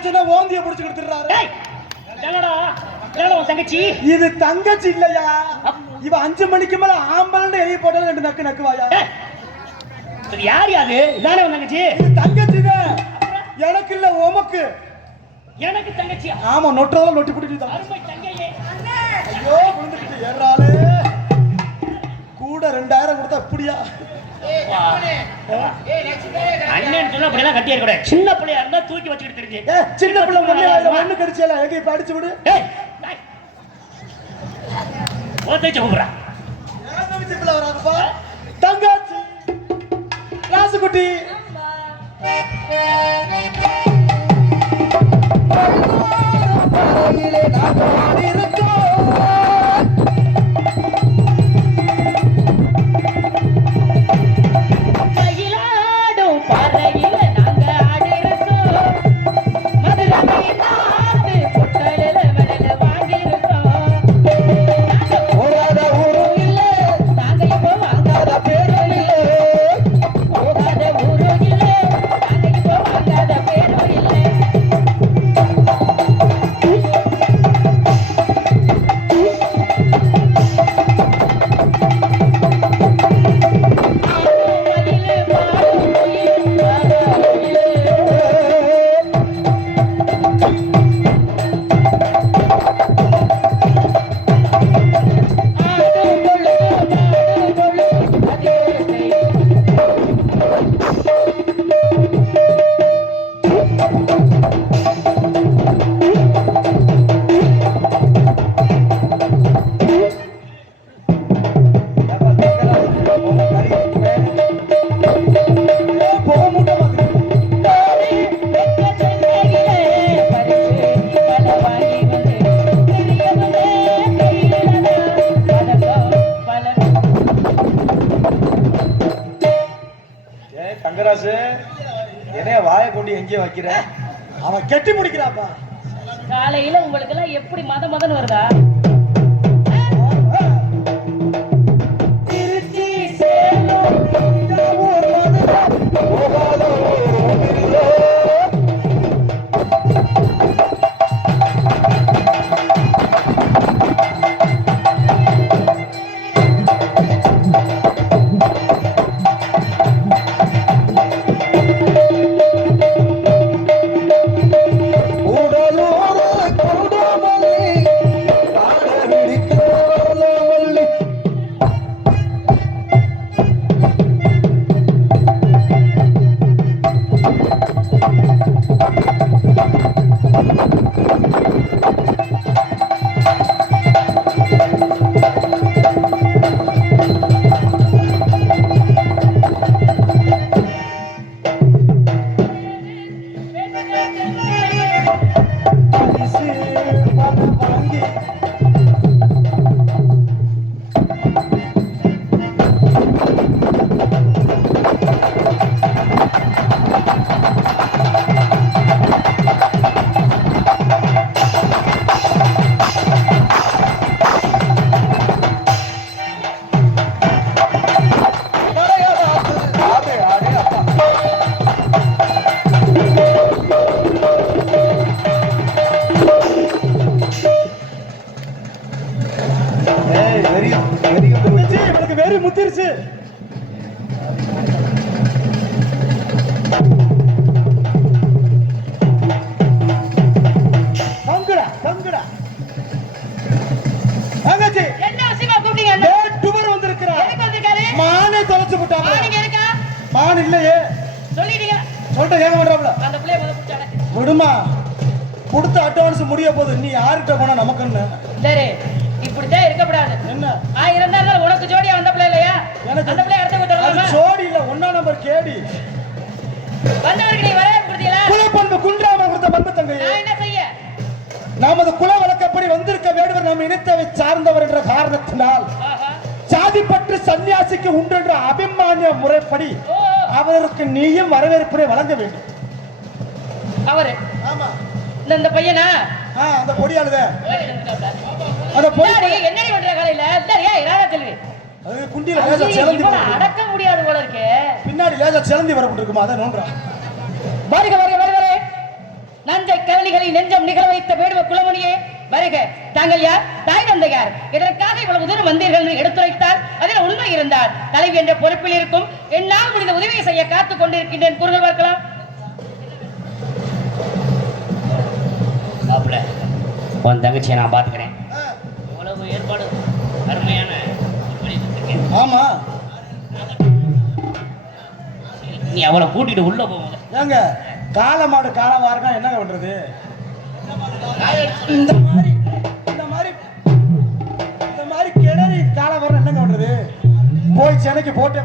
அடிச்சுன்னா ஓந்திய புடிச்சு கொடுத்துறாரு தங்கச்சி? இது தங்கச்சி இல்லையா? இவ அஞ்சு மணிக்கு மேல ஆம்பளன்னு எழுதி போட்டாலும் ரெண்டு நக்கு நக்குவாயா? யார் யாரு இதானே தங்கச்சி? இது தங்கச்சி எனக்கு இல்ல உமக்கு. எனக்கு தங்கச்சி ஆமா நொட்டாலும் நொட்டி பிடிச்சி அருமை ஐயோ விழுந்துக்கிட்டு ஏறாளே கூட ரெண்டாயிரம் கொடுத்தா அப்படியா அண்ணன் சொன்னா அப்படியெல்லாம் கட்டி இருக்க சின்ன பிள்ளையா இருந்தா தூக்கி வச்சுக்கிட்டு தெரிஞ்சு. சின்ன பிள்ளை மண்ணு மண்ணு கடிச்சல எங்க இப்ப அடிச்சு விடு? தங்கச்சி கூப்பிடுறா பிள்ளை வராதுப்பா தங்கச்சி. ராசுகுட்டி என்னைய வாயை கொண்டு எங்கேயும் வைக்கிற? அவன் கெட்டி முடிக்கிறாப்பா காலையில உங்களுக்கு எல்லாம் எப்படி மத மதன் வருதா? முத்திருச்சு பங்குடா பங்குடா தங்கச்சி என்ன விஷயமா கூப்பிட்டீங்க அண்ணா? டுவர் வந்திருக்கிறான் எதுக்கு வந்திருக்காரு? மானே தொலைச்சு மானிங்க போட்டாங்க இருக்கா? மான் இல்லையே சொல்லிட்டீங்க. சொல்லிட்டு ஏங்க பண்றாப்ல அந்த பிள்ளைய முத. விடுமா கொடுத்த அட்வான்ஸ் முடிய போகுது நீ யார்கிட்ட போனா நமக்கு என்ன சரி, இப்படித்தான் இருக்கக்கூடாது. என்ன ஆயிரம் தான் ஜோடி இல்ல ஒன்னா நம்பர் கேடி. வந்தவருக்கு நீ வரவேற்பு கொடுத்தீங்களா? குலப்பண்பு குன்றாம கொடுத்த பண்பு தங்கையே. நான் என்ன செய்ய? நமது குல வழக்கப்படி வந்திருக்க வேடுவர் நம் இனத்தை சார்ந்தவர் என்ற காரணத்தினால் ஆஹா. சாதிப்பற்று சன்னியாசிக்கு உண்டு என்ற அபிமானிய முறைப்படி அவருக்கு நீயும் வரவேற்புரை வழங்க வேண்டும். அவரு? ஆமா. இந்த இந்த பையனா? ஆ, அந்த பொடியாளுத. ஏய், இருந்துட்டாப்ல. அந்த பொடி என்னடி, என்னடி பண்ற காலையில இல்லையா இராதா செல்வி அது குண்டியில லேசா சிலந்தி அடக்க முடியாது போல இருக்கு. பின்னாடி லேசா சிலந்தி வரப்பட்டு இருக்குமா அதை நோன்றான் வருக வருக வருகிறே நஞ்சை கரணிகளை நெஞ்சம் நிகழ வைத்த வேடுவ குலமணியே வருக. தாங்கள் யார்? தாய் தந்தையார். இதற்காக இவ்வளவு தூரம் வந்தீர்கள் என்று எடுத்துரைத்தால் அதில் உண்மை இருந்தால் தலைவி என்ற பொறுப்பில் இருக்கும். என்னால் முடிந்த உதவியை செய்ய காத்துக் கொண்டிருக்கின்றேன். கூறுங்கள் பார்க்கலாம். உன் தங்கச்சியை நான் பாத்துக்கிறேன் ஆமா. நீ அவளை கூட்டிட்டு உள்ள போங்க ஏங்க காளை மாடு காளை வாருங்க என்னங்க பண்றது? இந்த மாதிரி இந்த மாதிரி இந்த மாதிரி கிணறி காளை வர என்னங்க பண்றது? போய் சென்னைக்கு போட்டு